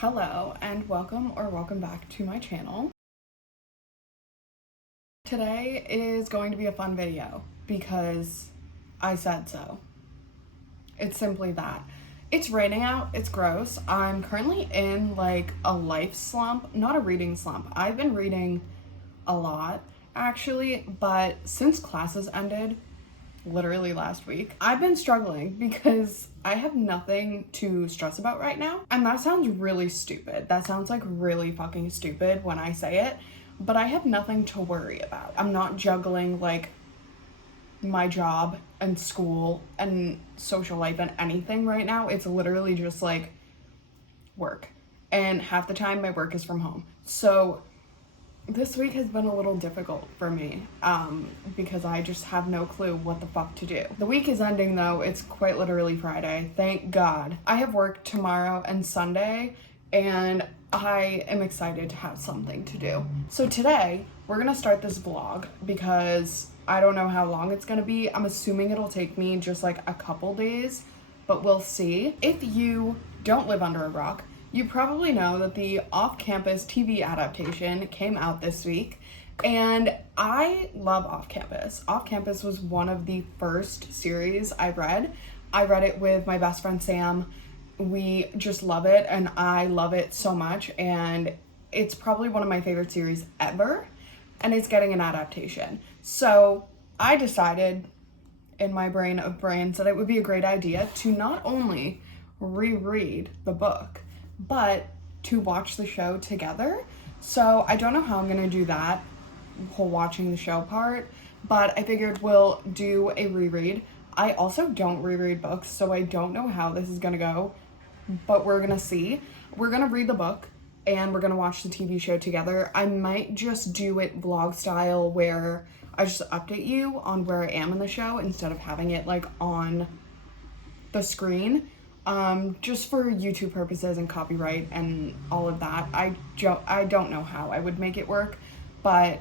Hello and welcome back to my channel. Today is going to be a fun video because I said so. It's simply that. It's raining out, it's gross. I'm currently in like a life slump, not a reading slump. I've been reading a lot actually, but since classes ended, literally last week, I've been struggling because I have nothing to stress about right now. And that sounds really stupid. That sounds like really fucking stupid when I say it, but I have nothing to worry about. I'm not juggling like my job and school and social life and anything right now. It's literally just like work. And half the time my work is from home. So this week has been a little difficult for me because I just have no clue what the fuck to do. The week is ending though. It's quite literally Friday. Thank God. I have work tomorrow and Sunday and I am excited to have something to do. So today we're gonna start this vlog because I don't know how long it's gonna be. I'm assuming it'll take me just like a couple days, but we'll see. If you don't live under a rock, you probably know that the Off-Campus TV adaptation came out this week, and I love Off-Campus. Off-Campus was one of the first series I read. I read it with my best friend Sam. We just love it, and I love it so much, and it's probably one of my favorite series ever, and it's getting an adaptation. So I decided in my brain of brains that it would be a great idea to not only reread the book, but to watch the show together. So I don't know how I'm gonna do that whole watching the show part, but I figured we'll do a reread. I also don't reread books, so I don't know how this is gonna go, but we're gonna see. We're gonna read the book and we're gonna watch the TV show together. I might just do it vlog style where I just update you on where I am in the show instead of having it like on the screen. Just for YouTube purposes and copyright and all of that. I don't know how I would make it work, but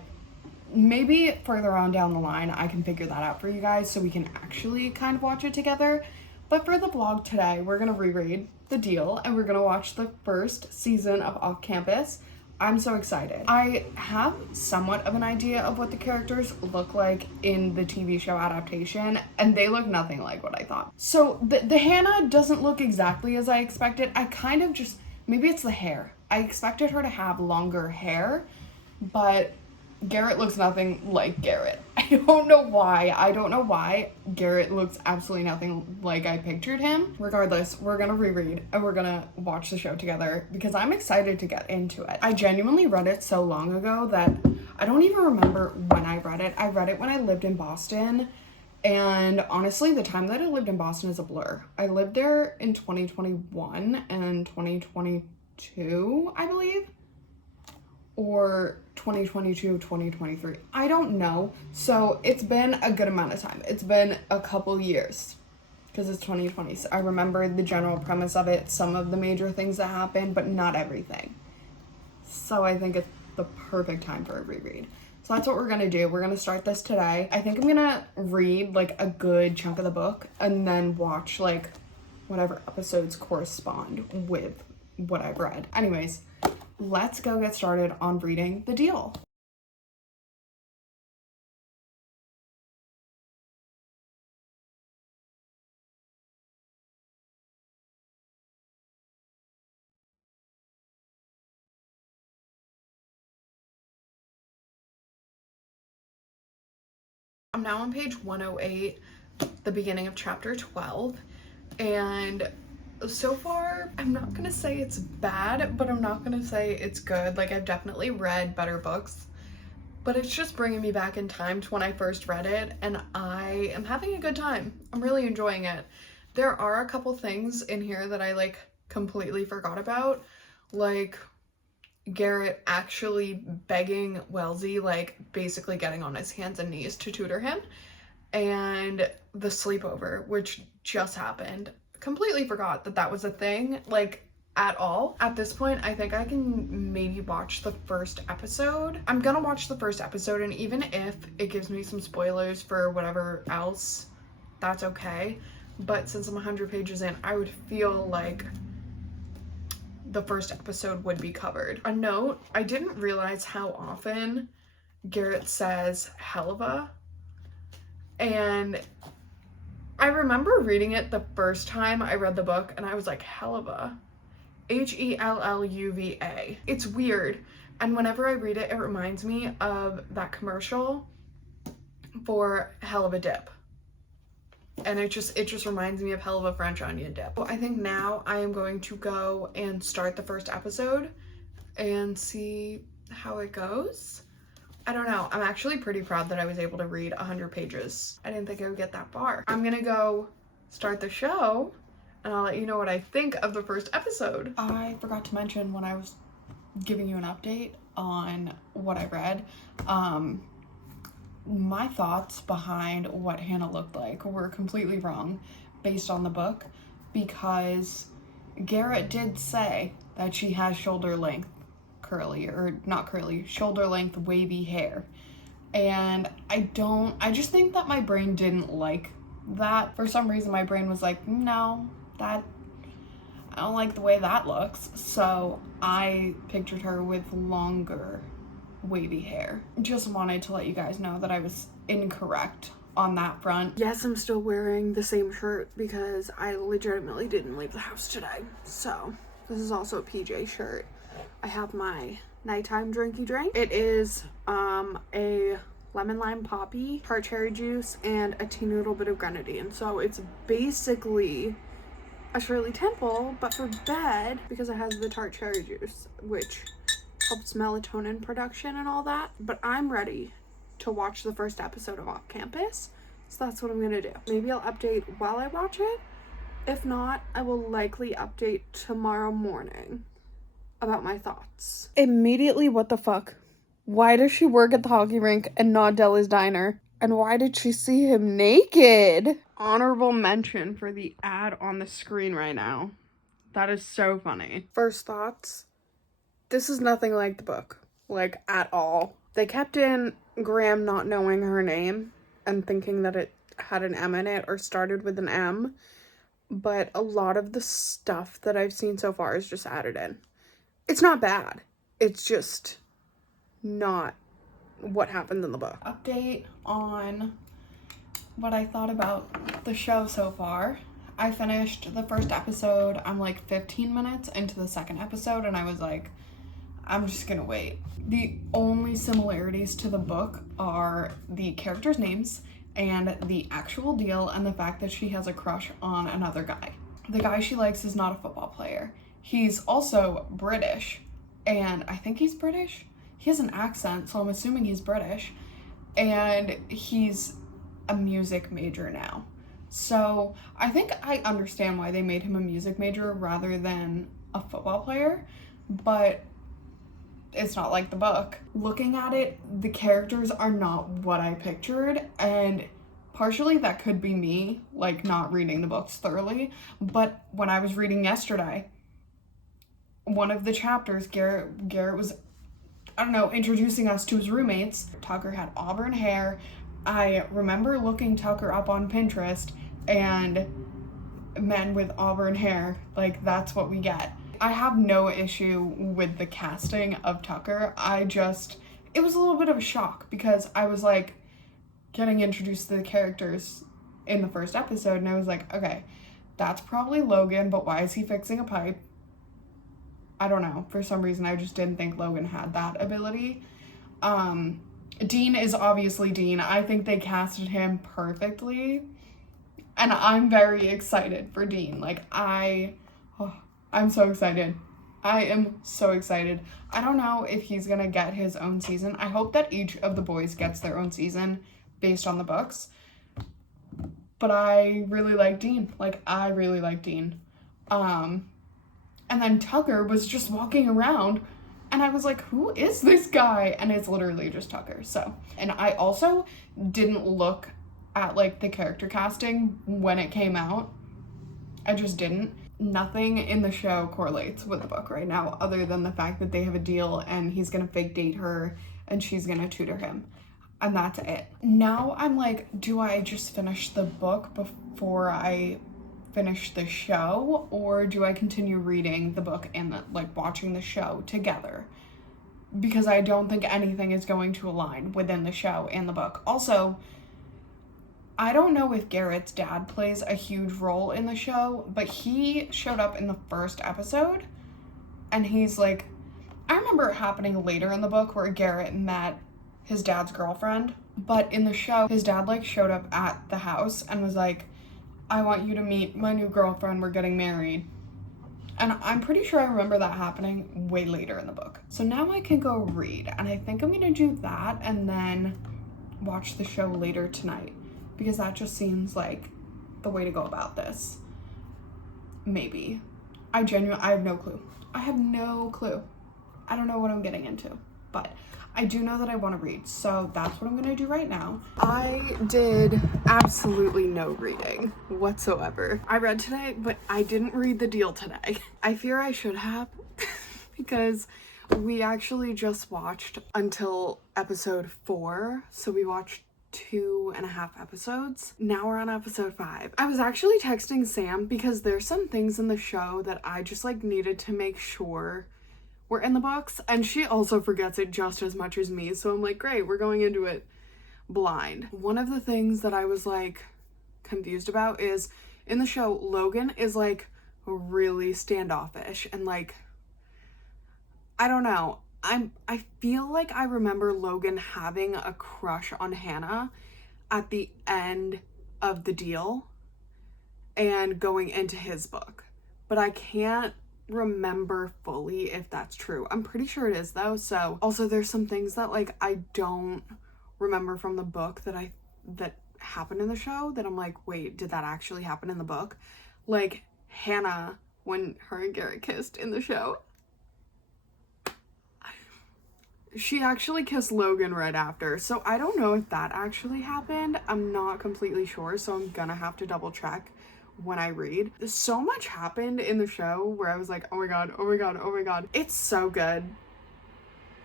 maybe further on down the line I can figure that out for you guys so we can actually kind of watch it together. But for the vlog today, we're gonna reread The Deal and we're gonna watch the first season of Off-Campus. I'm so excited. I have somewhat of an idea of what the characters look like in the TV show adaptation, and they look nothing like what I thought. So the Hannah doesn't look exactly as I expected. I kind of just, maybe it's the hair. I expected her to have longer hair, but Garrett looks nothing like Garrett. I don't know why Garrett looks absolutely nothing like I pictured him. Regardless, we're gonna reread and we're gonna watch the show together because I'm excited to get into it. I genuinely read it so long ago that I don't even remember when I read it. I read it when I lived in Boston, and honestly, the time that I lived in Boston is a blur. I lived there in 2021 and 2022, I believe. Or 2022, 2023. I don't know. So it's been a good amount of time. It's been a couple years because it's 2020. So I remember the general premise of it, some of the major things that happened, but not everything. So I think it's the perfect time for a reread. So that's what we're gonna do. We're gonna start this today. I think I'm gonna read like a good chunk of the book and then watch like whatever episodes correspond with what I've read. Anyways, let's go get started on reading The Deal. I'm now on page 108, the beginning of chapter 12, and so far I'm not gonna say it's bad, but I'm not gonna say it's good. Like, I've definitely read better books, but it's just bringing me back in time to when I first read it, and I am having a good time. I'm really enjoying it. There are a couple things in here that I like completely forgot about, like Garrett actually begging Wellesley, like basically getting on his hands and knees to tutor him, and the sleepover, which just happened. Completely forgot that that was a thing, like, at all. At this point, I think I can maybe watch the first episode. I'm gonna watch the first episode, and even if it gives me some spoilers for whatever else, that's okay. But since I'm 100 pages in, I would feel like the first episode would be covered. A note, I didn't realize how often Garrett says helva, and I remember reading it the first time I read the book and I was like, helva, Helluva. It's weird, and whenever I read it, it reminds me of that commercial for Helluva Dip. And it just reminds me of Helluva French onion dip. I think now I am going to go and start the first episode and see how it goes. I don't know. I'm actually pretty proud that I was able to read 100 pages. I didn't think I would get that far. I'm gonna go start the show and I'll let you know what I think of the first episode. I forgot to mention when I was giving you an update on what I read, my thoughts behind what Hannah looked like were completely wrong based on the book, because Garrett did say that she has shoulder length curly, or not curly, shoulder length wavy hair. And I just think that my brain didn't like that. For some reason my brain was like, no, I don't like the way that looks. So I pictured her with longer wavy hair. Just wanted to let you guys know that I was incorrect on that front. Yes, I'm still wearing the same shirt because I legitimately didn't leave the house today. So this is also a PJ shirt. I have my nighttime drinky drink. It is a lemon lime poppy, tart cherry juice, and a teeny little bit of grenadine. So it's basically a Shirley Temple, but for bed, because it has the tart cherry juice, which helps melatonin production and all that. But I'm ready to watch the first episode of Off Campus, so that's what I'm gonna do. Maybe I'll update while I watch it. If not, I will likely update tomorrow morning about my thoughts. Immediately, what the fuck? Why does she work at the hockey rink and not Della's diner? And why did she see him naked? Honorable mention for the ad on the screen right now. That is so funny. First thoughts. This is nothing like the book, like at all. They kept in Graham not knowing her name and thinking that it had an M in it or started with an M, but a lot of the stuff that I've seen so far is just added in. It's not bad. It's just not what happens in the book. Update on what I thought about the show so far. I finished the first episode. I'm like 15 minutes into the second episode and I was like, I'm just gonna wait. The only similarities to the book are the characters' names and the actual deal and the fact that she has a crush on another guy. The guy she likes is not a football player. He's also British, and I think he's British. He has an accent, so I'm assuming he's British, and he's a music major now. So I think I understand why they made him a music major rather than a football player, but it's not like the book. Looking at it, the characters are not what I pictured, and partially that could be me, like, not reading the books thoroughly, but when I was reading yesterday, one of the chapters, Garrett was, I don't know, introducing us to his roommates. Tucker had auburn hair. I remember looking Tucker up on Pinterest, and men with auburn hair, like, that's what we get. I have no issue with the casting of Tucker. It was a little bit of a shock because I was like getting introduced to the characters in the first episode and I was like, okay, that's probably Logan, but why is he fixing a pipe? I don't know. For some reason, I just didn't think Logan had that ability. Dean is obviously Dean. I think they casted him perfectly. And I'm very excited for Dean. Like, I'm so excited. I am so excited. I don't know if he's gonna get his own season. I hope that each of the boys gets their own season based on the books. But I really like Dean. Like, I really like Dean. And then Tucker was just walking around and I was like, who is this guy? And it's literally just Tucker. So, and I also didn't look at like the character casting when it came out. I just didn't. Nothing in the show correlates with the book right now other than the fact that they have a deal and he's gonna fake date her and she's gonna tutor him. And that's it. Now I'm like, do I just finish the book before I finish the show, or do I continue reading the book and watching the show together? Because I don't think anything is going to align within the show and the book. Also, I don't know if Garrett's dad plays a huge role in the show, but he showed up in the first episode, and he's like, I remember it happening later in the book where Garrett met his dad's girlfriend, but in the show, his dad showed up at the house and was like, I want you to meet my new girlfriend, we're getting married. And I'm pretty sure I remember that happening way later in the book. So now I can go read, and I think I'm gonna do that and then watch the show later tonight, because that just seems like the way to go about this. Maybe. I have no clue. I have no clue. I don't know what I'm getting into, but I do know that I want to read, so that's what I'm going to do right now. I did absolutely no reading whatsoever. I read today, but I didn't read the deal today. I fear I should have, because we actually just watched until episode 4, so we watched 2.5 episodes. Now we're on episode 5. I was actually texting Sam because there's some things in the show that I just needed to make sure were in the books, and she also forgets it just as much as me, so I'm like, great, we're going into it blind. One of the things that I was confused about is in the show, Logan is really standoffish and I don't know, I feel like I remember Logan having a crush on Hannah at the end of the deal and going into his book, but I can't remember fully if that's true. I'm pretty sure it is though. So also there's some things that I don't remember from the book that happened in the show that I'm wait, did that actually happen in the book? Hannah, when her and Garrett kissed in the show, she actually kissed Logan right after. So I don't know if that actually happened. I'm not completely sure, so I'm gonna have to double check when I read. So much happened in the show where I was like, oh my god, oh my god, oh my god. It's so good.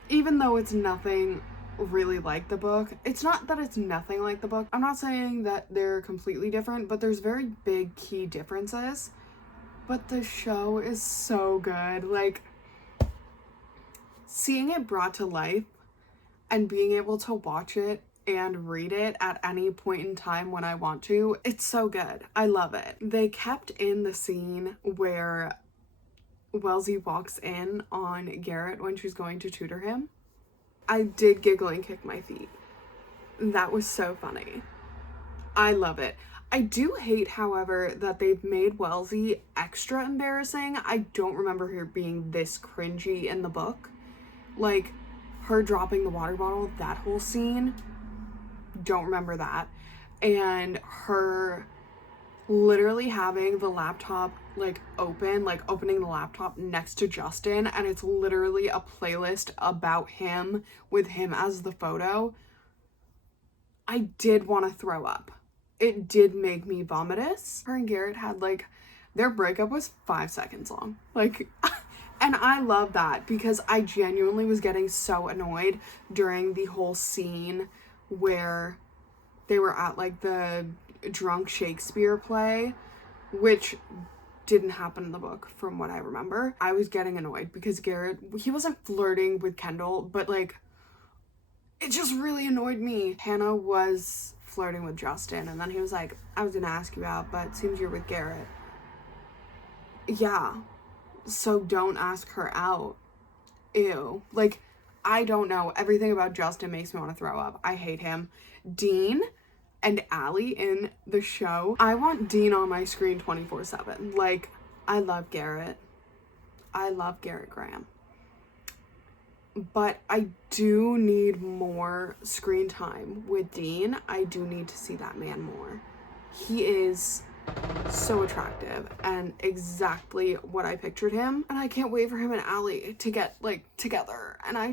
Even though it's nothing really like the book. It's not that it's nothing like the book. I'm not saying that they're completely different, but there's very big key differences. But the show is so good. Seeing it brought to life and being able to watch it and read it at any point in time when I want to, it's so good. I love it. They kept in the scene where Wellesley walks in on Garrett when she's going to tutor him. I did giggle and kick my feet. That was so funny. I love it. I do hate, however, that they've made Wellesley extra embarrassing. I don't remember her being this cringy in the book. Her dropping the water bottle, that whole scene, don't remember that. And her literally having the laptop opening the laptop next to Justin, and it's literally a playlist about him with him as the photo. I did want to throw up. It did make me vomitous. Her and Garrett had their breakup was 5 seconds long. And I love that because I genuinely was getting so annoyed during the whole scene where they were at the drunk Shakespeare play, which didn't happen in the book from what I remember. I was getting annoyed because Garrett, he wasn't flirting with Kendall, but it just really annoyed me. Hannah was flirting with Justin, and then he was like, I was gonna ask you out, but it seems you're with Garrett. Yeah, so don't ask her out. Ew. I don't know. Everything about Justin makes me want to throw up. I hate him. Dean and Allie in the show. I want Dean on my screen 24/7. I love Garrett. I love Garrett Graham. But I do need more screen time with Dean. I do need to see that man more. He is so attractive and exactly what I pictured him, and I can't wait for him and Allie to get together, and I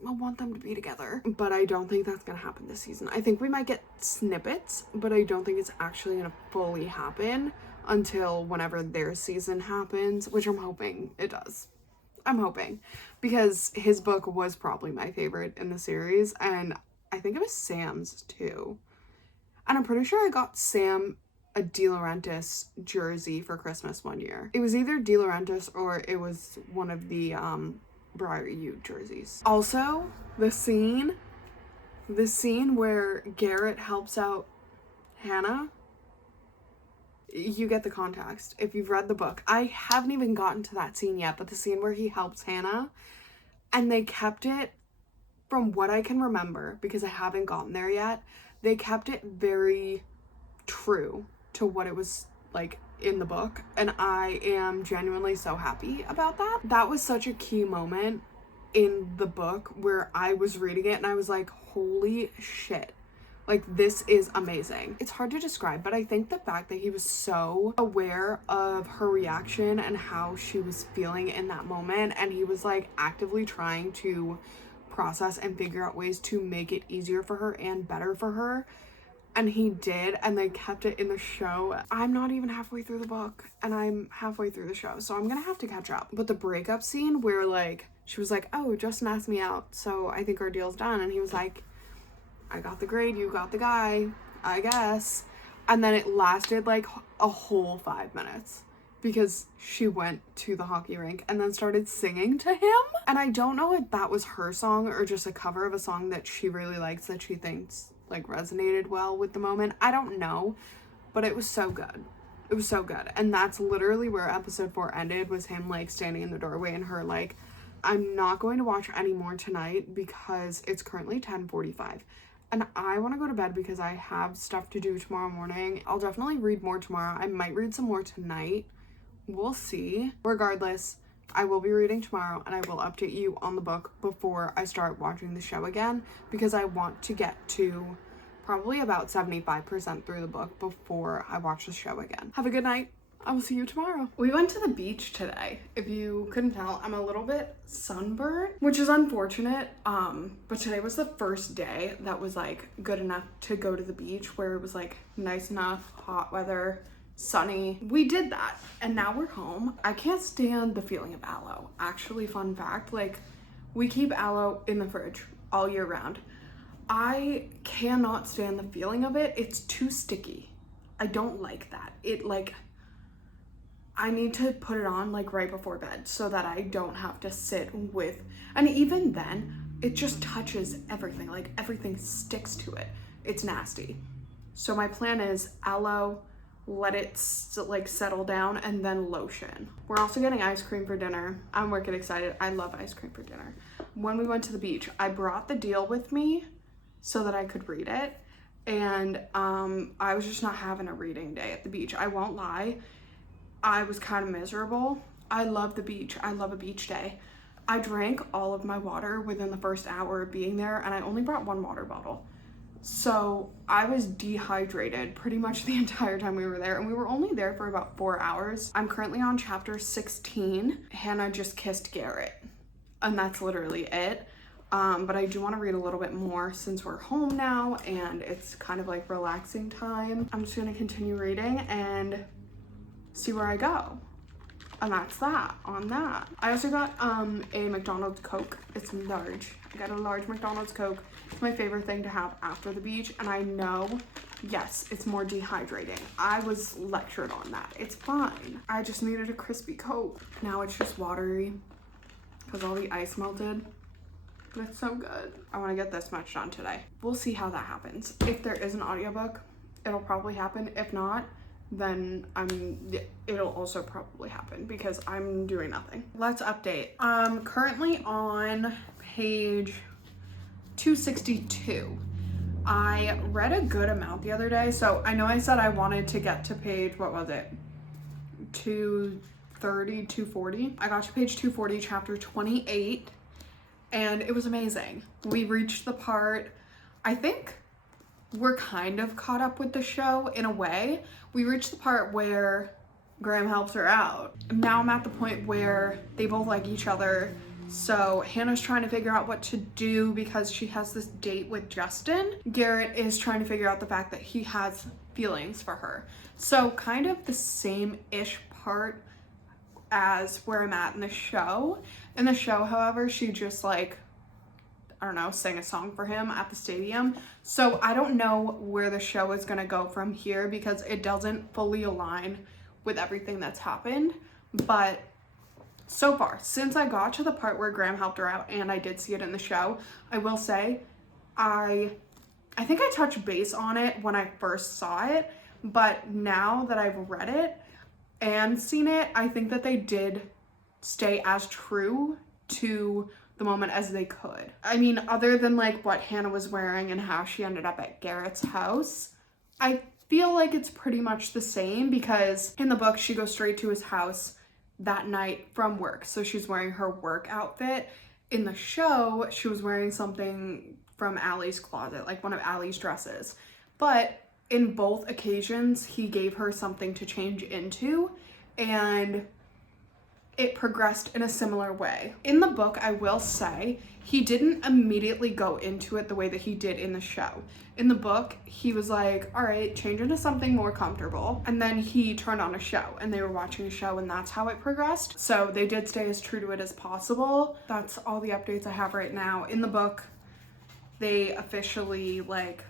want them to be together, but I don't think that's gonna happen this season. I think we might get snippets, but I don't think it's actually gonna fully happen until whenever their season happens, which I'm hoping it does. I'm hoping, because his book was probably my favorite in the series, and I think it was Sam's too. And I'm pretty sure I got Sam a De Laurentiis jersey for Christmas one year. It was either De Laurentiis or it was one of the Briar U jerseys. Also, the scene where Garrett helps out Hannah, you get the context if you've read the book. I haven't even gotten to that scene yet, but the scene where he helps Hannah, and they kept it, from what I can remember, because I haven't gotten there yet, they kept it very true to what it was like in the book, and I am genuinely so happy about that. That was such a key moment in the book where I was reading it and I was like, holy shit, like this is amazing. It's hard to describe, but I think the fact that he was so aware of her reaction and how she was feeling in that moment, and he was like actively trying to process and figure out ways to make it easier for her and better for her, and he did, and they kept it in the show. I'm not even halfway through the book and I'm halfway through the show, so I'm gonna have to catch up. But the breakup scene where like she was like, oh, Justin asked me out, so I think our deal's done, and he was like, I got the grade, you got the guy, I guess. And then it lasted like a whole 5 minutes because she went to the hockey rink and then started singing to him. And I don't know if that was her song or just a cover of a song that she really likes, that she thinks like resonated well with the moment. I don't know, but it was so good. It was so good. And that's literally where episode 4 ended, was him like standing in the doorway and her like, I'm not going to watch any more tonight because it's currently 10:45. And I want to go to bed because I have stuff to do tomorrow morning. I'll definitely read more tomorrow. I might read some more tonight. We'll see. Regardless, I will be reading tomorrow and I will update you on the book before I start watching the show again, because I want to get to probably about 75% through the book before I watch the show again. Have a good night. I will see you tomorrow. We went to the beach today. If you couldn't tell, I'm a little bit sunburned, which is unfortunate. But today was the first day that was like good enough to go to the beach, where it was like nice enough, hot weather, sunny. We did that and now we're home. I can't stand the feeling of aloe. Actually, fun fact, like we keep aloe in the fridge all year round. I cannot stand the feeling of it. It's too sticky. I don't like that. It like, I need to put it on like right before bed so that I don't have to sit with, and even then it just touches everything, like everything sticks to it. It's nasty. So my plan is aloe, let it like settle down, and then lotion. We're also getting ice cream for dinner. I'm wicked excited. I love ice cream for dinner. When we went to the beach, I brought the deal with me so that I could read it, and I was just not having a reading day at the beach. I won't lie, I was kind of miserable. I love the beach. I love a beach day. I drank all of my water within the first hour of being there, and I only brought one water bottle. So I was dehydrated pretty much the entire time we were there, and we were only there for about 4 hours. I'm currently on chapter 16. Hannah just kissed Garrett, and that's literally it. But I do want to read a little bit more since we're home now and it's kind of like relaxing time. I'm just going to continue reading and see where I go. And that's that on that. I also got a McDonald's Coke. It's large. I got a large McDonald's Coke. It's my favorite thing to have after the beach, and I know, yes, it's more dehydrating. I was lectured on that. It's fine. I just needed a crispy Coke. Now it's just watery because all the ice melted. But it's so good. I want to get this much done today. We'll see how that happens. If there is an audiobook, it'll probably happen. If not, then it'll also probably happen because I'm doing nothing. Let's update. I'm currently on page 262. I read a good amount the other day. So I know I said I wanted to get to page, what was it? 230, 240. I got to page 240, chapter 28, and it was amazing. We reached the part, I think we're kind of caught up with the show in a way. We reached the part where Graham helps her out. Now I'm at the point where they both like each other. So Hannah's trying to figure out what to do because she has this date with Justin. Garrett is trying to figure out the fact that he has feelings for her. So kind of the same-ish part as where I'm at in the show. In the show, however, she just like, I don't know, sing a song for him at the stadium. So I don't know where the show is gonna go from here because it doesn't fully align with everything that's happened. But so far, since I got to the part where Graham helped her out and I did see it in the show, I will say I think I touched base on it when I first saw it, but now that I've read it and seen it, I think that they did stay as true to the moment as they could. I mean, other than like what Hannah was wearing and how she ended up at Garrett's house, I feel like it's pretty much the same because in the book, she goes straight to his house that night from work. So she's wearing her work outfit. In the show, she was wearing something from Allie's closet, like one of Allie's dresses. But in both occasions, he gave her something to change into, and it progressed in a similar way. In the book, I will say, he didn't immediately go into it the way that he did in the show. In the book, he was like, all right, change into something more comfortable. And then he turned on a show and they were watching a show and that's how it progressed. So they did stay as true to it as possible. That's all the updates I have right now. In the book, they officially, like,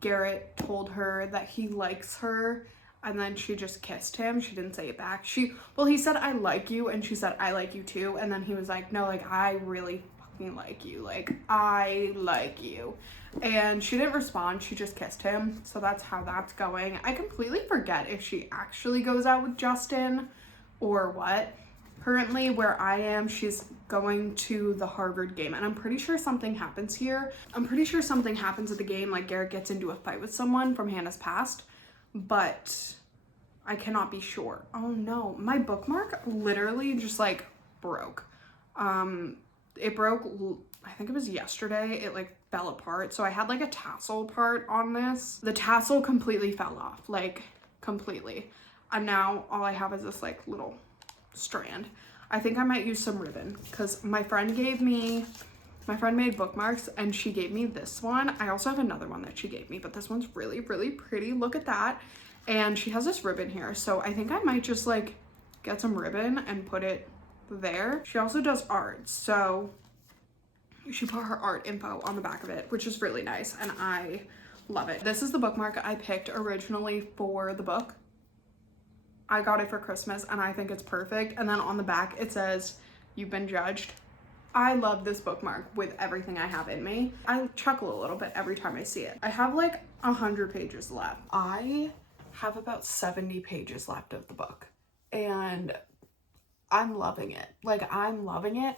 Garrett told her that he likes her and then she just kissed him. She didn't say it back. He said, I like you, and she said, I like you too. And then he was like, no, like, I really fucking like you. Like, I like you. And she didn't respond. She just kissed him. So that's how that's going. I completely forget if she actually goes out with Justin or what. Currently, where I am, she's going to the Harvard game, and I'm pretty sure something happens here. I'm pretty sure something happens at the game, like Garrett gets into a fight with someone from Hannah's past, but I cannot be sure. Oh no, my bookmark literally just like broke. It broke, I think it was yesterday. It like fell apart. So I had like a tassel part on this. The tassel completely fell off, like completely. And now all I have is this like little strand. I think I might use some ribbon because my friend made bookmarks and she gave me this one. I also have another one that she gave me, but this one's really, really pretty. Look at that. And she has this ribbon here. So I think I might just like get some ribbon and put it there. She also does art. So she put her art info on the back of it, which is really nice. And I love it. This is the bookmark I picked originally for the book. I got it for Christmas and I think it's perfect. And then on the back it says, you've been judged. I love this bookmark with everything I have in me. I chuckle a little bit every time I see it. I have like 100 pages left. I have about 70 pages left of the book and I'm loving it. Like, I'm loving it.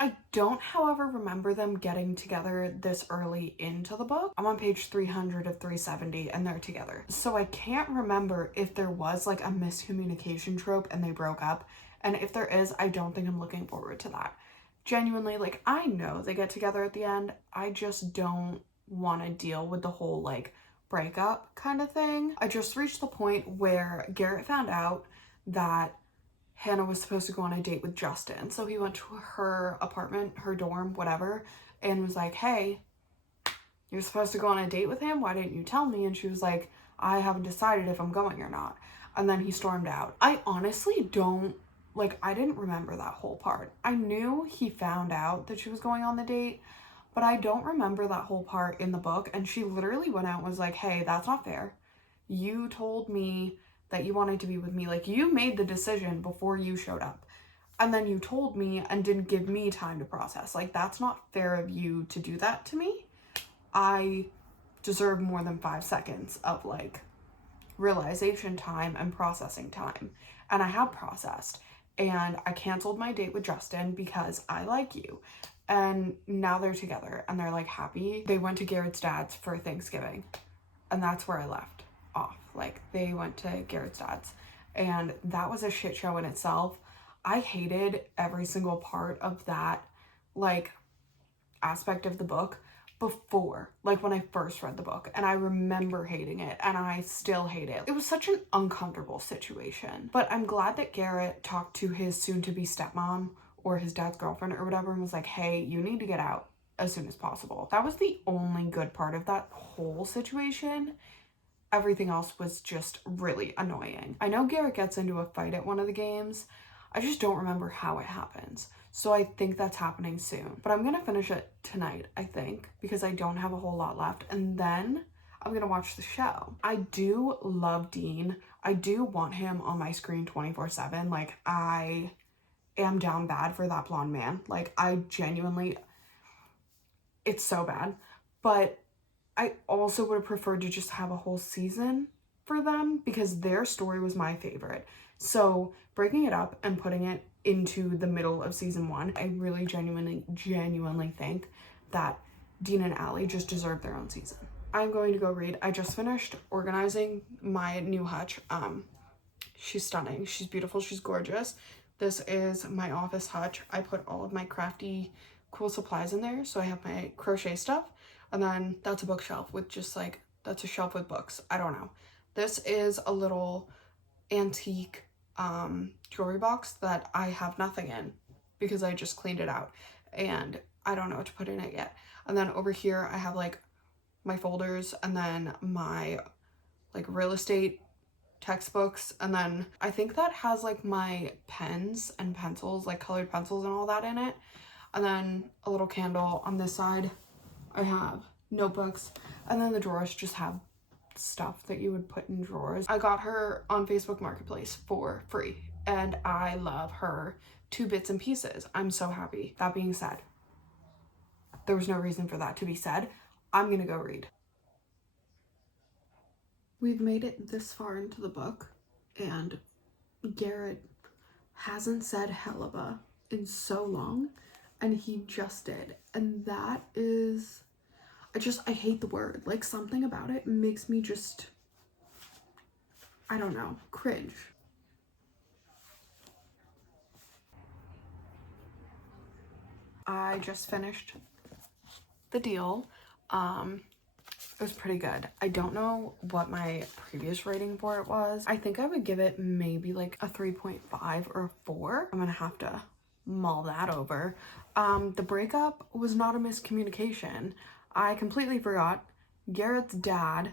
I don't, however, remember them getting together this early into the book. I'm on page 300 of 370 and they're together. So I can't remember if there was like a miscommunication trope and they broke up. And if there is, I don't think I'm looking forward to that. Genuinely, like, I know they get together at the end. I just don't want to deal with the whole like breakup kind of thing. I just reached the point where Garrett found out that Hannah was supposed to go on a date with Justin. So he went to her apartment, her dorm, whatever, and was like, hey, you're supposed to go on a date with him? Why didn't you tell me? And she was like, I haven't decided if I'm going or not. And then he stormed out. I honestly don't, like, I didn't remember that whole part. I knew he found out that she was going on the date, but I don't remember that whole part in the book. And she literally went out and was like, hey, that's not fair. You told me that you wanted to be with me. Like, you made the decision before you showed up. And then you told me and didn't give me time to process. Like, that's not fair of you to do that to me. I deserve more than 5 seconds of like realization time and processing time. And I have processed. And I canceled my date with Justin because I like you. And now they're together and they're like happy. They went to Garrett's dad's for Thanksgiving. And that's where I left off. Like, they went to Garrett's dad's and that was a shit show in itself. I hated every single part of that like aspect of the book before, like when I first read the book, and I remember hating it and I still hate it. It was such an uncomfortable situation, but I'm glad that Garrett talked to his soon-to-be stepmom or his dad's girlfriend or whatever and was like, hey, you need to get out as soon as possible. That was the only good part of that whole situation. Everything else was just really annoying. I know Garrett gets into a fight at one of the games. I just don't remember how it happens. So I think that's happening soon. But I'm gonna finish it tonight, I think, because I don't have a whole lot left. And then I'm gonna watch the show. I do love Dean. I do want him on my screen 24/7. Like, I am down bad for that blonde man. Like, I genuinely, it's so bad. But I also would have preferred to just have a whole season for them because their story was my favorite. So breaking it up and putting it into the middle of season 1, I really genuinely think that Dean and Allie just deserve their own season. I'm going to go read. I just finished organizing my new hutch. She's stunning. She's beautiful. She's gorgeous. This is my office hutch. I put all of my crafty, cool supplies in there. So I have my crochet stuff. And then that's a bookshelf with just like, that's a shelf with books. I don't know. This is a little antique jewelry box that I have nothing in because I just cleaned it out and I don't know what to put in it yet. And then over here I have like my folders and then my like real estate textbooks, and then I think that has like my pens and pencils, like colored pencils and all that in it. And then a little candle. On this side I have notebooks, and then the drawers just have stuff that you would put in drawers. I got her on Facebook Marketplace for free and I love her 2 bits and pieces. I'm so happy. That being said, there was no reason for that to be said. I'm gonna go read. We've made it this far into the book and Garrett hasn't said Helaba in so long and he just did, and that is, I hate the word. Like, something about it makes me just, I don't know, cringe. I just finished the deal. It was pretty good. I don't know what my previous rating for it was. I think I would give it maybe like a 3.5 or a 4. I'm gonna have to mull that over. The breakup was not a miscommunication. I completely forgot. Garrett's dad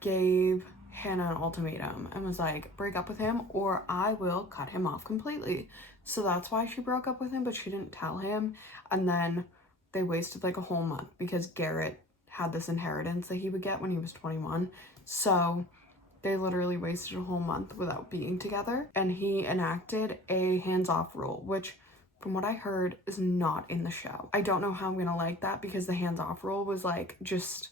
gave Hannah an ultimatum and was like, break up with him or I will cut him off completely. So that's why she broke up with him, but she didn't tell him. And then they wasted like a whole month because Garrett had this inheritance that he would get when he was 21. So they literally wasted a whole month without being together. And he enacted a hands-off rule, which from what I heard is not in the show. I don't know how I'm gonna like that because the hands-off rule was like just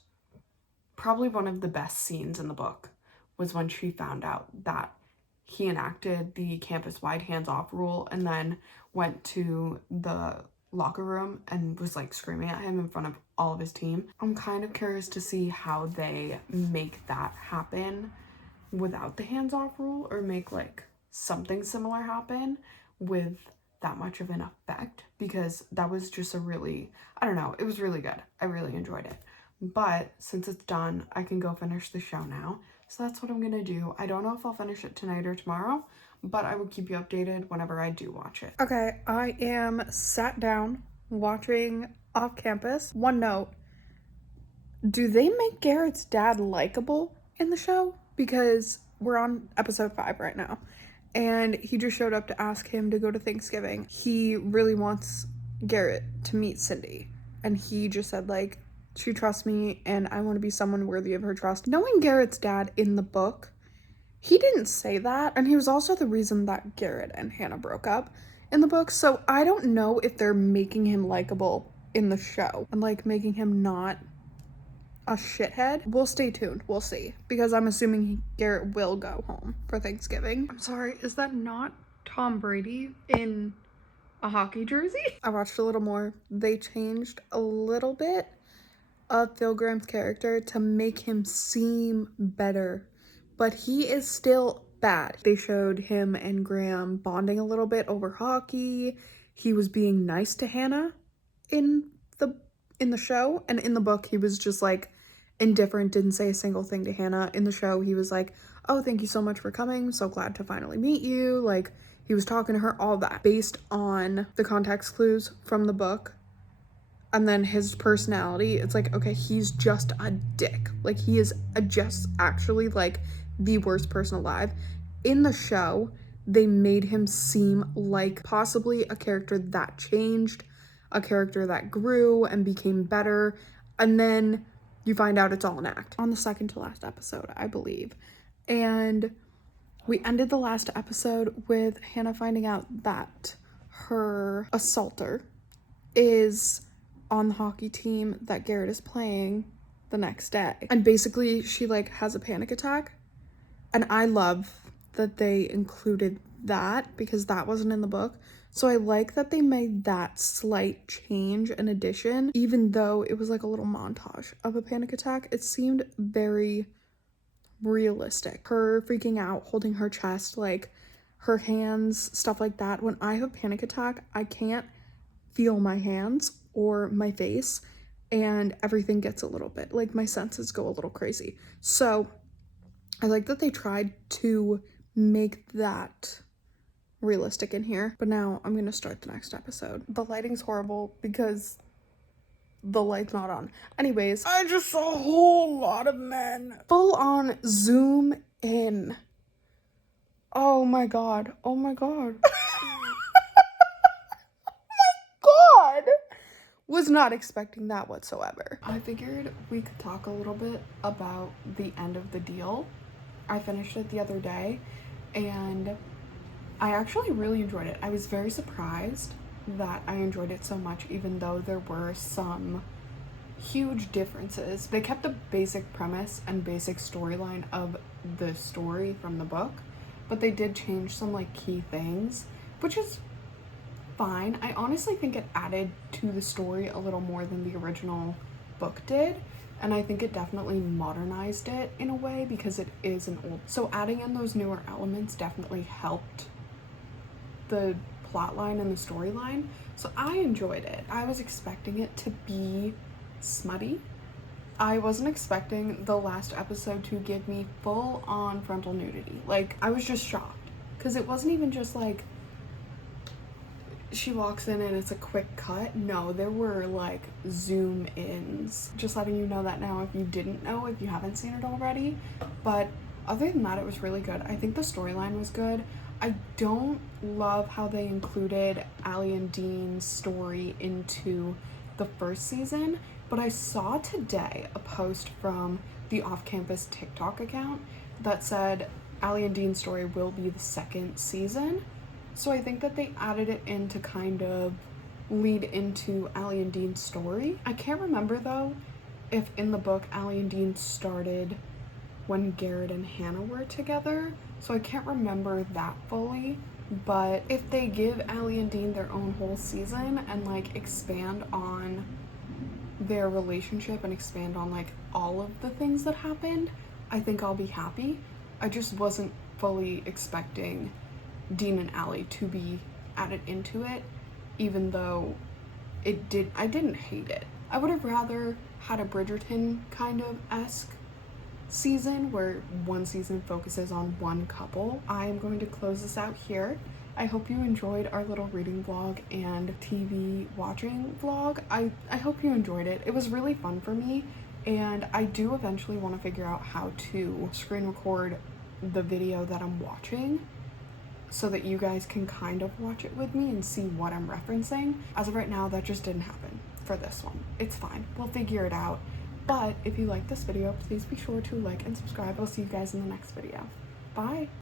probably one of the best scenes in the book was when she found out that he enacted the campus-wide hands-off rule and then went to the locker room and was like screaming at him in front of all of his team. I'm kind of curious to see how they make that happen without the hands-off rule, or make like something similar happen with that much of an effect, because that was just a really, I don't know, it was really good. I really enjoyed it. But since it's done, I can go finish the show now. So that's what I'm gonna do. I don't know if I'll finish it tonight or tomorrow, but I will keep you updated whenever I do watch it. Okay, I am sat down watching Off Campus. One note, do they make Garrett's dad likable in the show? Because we're on episode 5 right now, and he just showed up to ask him to go to Thanksgiving. He really wants Garrett to meet Cindy, and he just said like, she trusts me and I want to be someone worthy of her trust. Knowing Garrett's dad in the book, he didn't say that, and he was also the reason that Garrett and Hannah broke up in the book. So I don't know if they're making him likable in the show and like making him not a shithead. We'll stay tuned. We'll see, because I'm assuming Garrett will go home for Thanksgiving. I'm sorry, is that not Tom Brady in a hockey jersey? I watched a little more. They changed a little bit of Phil Graham's character to make him seem better, but he is still bad. They showed him and Graham bonding a little bit over hockey. He was being nice to Hannah in the show, and in the book he was just like indifferent, didn't say a single thing to Hannah. In the show he was like, oh, thank you so much for coming, so glad to finally meet you. Like, he was talking to her, all that based on the context clues from the book. And then his personality, it's like, okay, he's just a dick. Like, he is just actually like the worst person alive. In the show, they made him seem like possibly a character that changed, a character that grew and became better, and then you find out it's all an act on the second to last episode, I believe. And we ended the last episode with Hannah finding out that her assaulter is on the hockey team that Garrett is playing the next day. And basically she like has a panic attack. And I love that they included that because that wasn't in the book. So I like that they made that slight change and addition, even though it was like a little montage of a panic attack. It seemed very realistic. Her freaking out, holding her chest, like her hands, stuff like that. When I have a panic attack, I can't feel my hands or my face, and everything gets a little bit, like my senses go a little crazy. So I like that they tried to make that realistic in here. But now I'm gonna start the next episode. The lighting's horrible because the light's not on. Anyways, I just saw a whole lot of men. Full on zoom in. Oh my god. Oh my god. God! Was not expecting that whatsoever. I figured we could talk a little bit about the end of the deal. I finished it the other day and I actually really enjoyed it. I was very surprised that I enjoyed it so much, even though there were some huge differences. They kept the basic premise and basic storyline of the story from the book, but they did change some like key things, which is fine. I honestly think it added to the story a little more than the original book did, and I think it definitely modernized it in a way because it is an old. So adding in those newer elements definitely helped the plot line and the storyline. So I enjoyed it. I was expecting it to be smutty. I wasn't expecting the last episode to give me full on frontal nudity. Like, I was just shocked because it wasn't even just like she walks in and it's a quick cut. No, there were like zoom ins. Just letting you know that now if you didn't know, if you haven't seen it already. But other than that, it was really good. I think the storyline was good. I don't love how they included Allie and Dean's story into the first season, but I saw today a post from the off-campus TikTok account that said Allie and Dean's story will be the second season. So I think that they added it in to kind of lead into Allie and Dean's story. I can't remember though if in the book Allie and Dean started when Garrett and Hannah were together, so I can't remember that fully. But if they give Allie and Dean their own whole season and like expand on their relationship and expand on like all of the things that happened, I think I'll be happy. I just wasn't fully expecting Dean and Allie to be added into it, even though I didn't hate it. I would have rather had a Bridgerton kind of esque season where one season focuses on one couple. I am going to close this out here. I hope you enjoyed our little reading vlog and TV watching vlog. I hope you enjoyed it. It was really fun for me, and I do eventually want to figure out how to screen record the video that I'm watching so that you guys can kind of watch it with me and see what I'm referencing. As of right now, that just didn't happen for this one. It's fine. We'll figure it out. But if you like this video, please be sure to like and subscribe. I'll see you guys in the next video. Bye.